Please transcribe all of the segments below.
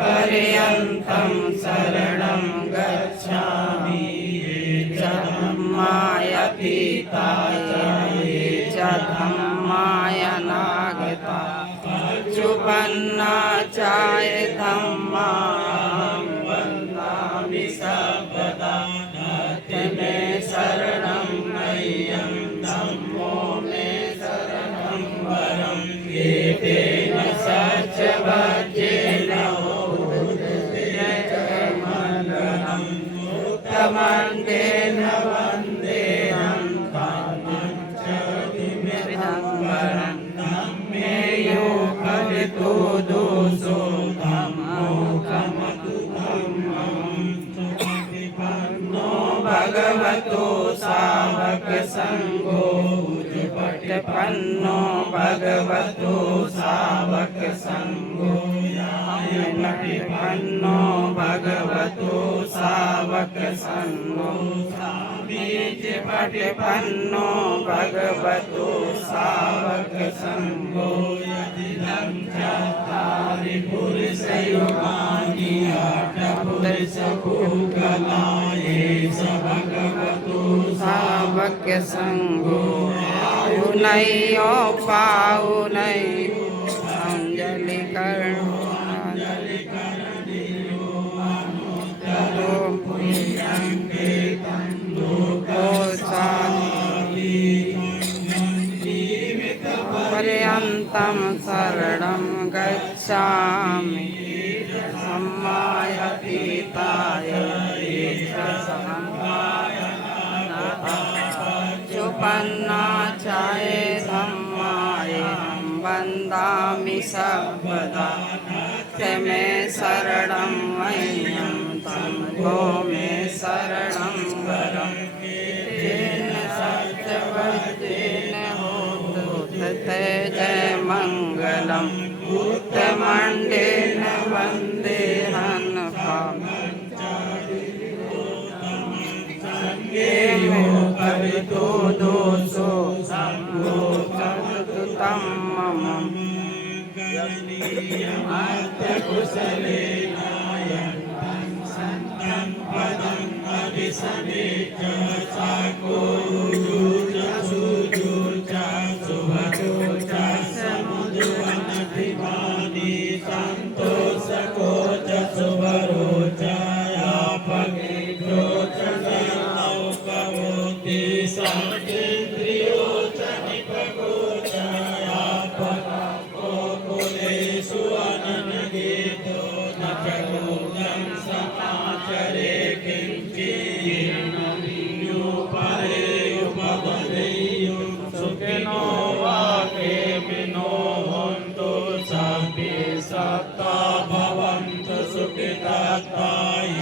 पर्यन्तं शरणं गच्छामि च धम्माय पीताय च धम्माय नागता चुपन्नाचाय धम्मां वन्दामि सर्वदा मे शरणं मह्यं धम्मो मे शरणं वरं एतेन सच्चवज्जेन उत्तमन्तेन वन्देहं धम्मं धम्मे यो कवितो दोषो धम्मो कमतु धम्मं सुपटिपन्नो भगवतो सावक संघो पटिपन्नो भगवतो सावक संघो पटिपन्नो भगवतो सावक संघो पटिपन्नो भगवतो सावक संघो यदिदं चत्तारि पुरुषयुगानि अष्टपुरुषपूगलाये स भगवतो सावक संघो आयुनयो पाउनै अंजलि करणो पर्यन्तं शरणं गच्छामि धम्माय पीताय धम्माय चुपन्नाचाय धम्माय वन्दामि सर्वदा मे शरणं मह्यं धम्मो मे शरणं वरं येन सत्यवचेन होतु तत् जय मङ्गलम् उत्तमण्डेन वन्देहं संगेयो कवितो दोषो संगो कवतु तं मम कुशलेन यन्तं सन्तं पदम् अभिसमेत साको सुभगो च समुद्वनभिमानी सन्तोषको च सुवरो च यापगेभ्यो च नौकवोति सन्तेन्द्रियो च निपगो च यापको कुलेषु अननगेतो न प्रबोधं समाचरे सुखिनो वाकेमिनो हन्तु सर्वे सत्ता भवन्तु सुखिता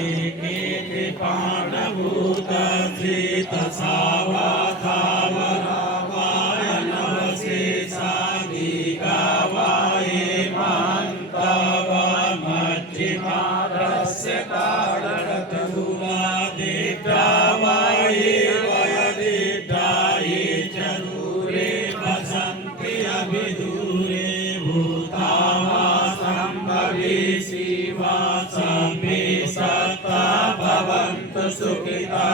एकेति प्राणभूतसीतसावाधावरावाय नवशेषादिगावाये मान्तावा मज्जिमारस्य कारणतुवादिग्रावाये वयदिग्राये च दूरे वसन्ति अभिदूरे भूतावा सम्भवेशि वा सर्वे सत्ता भवन्तु सुखिता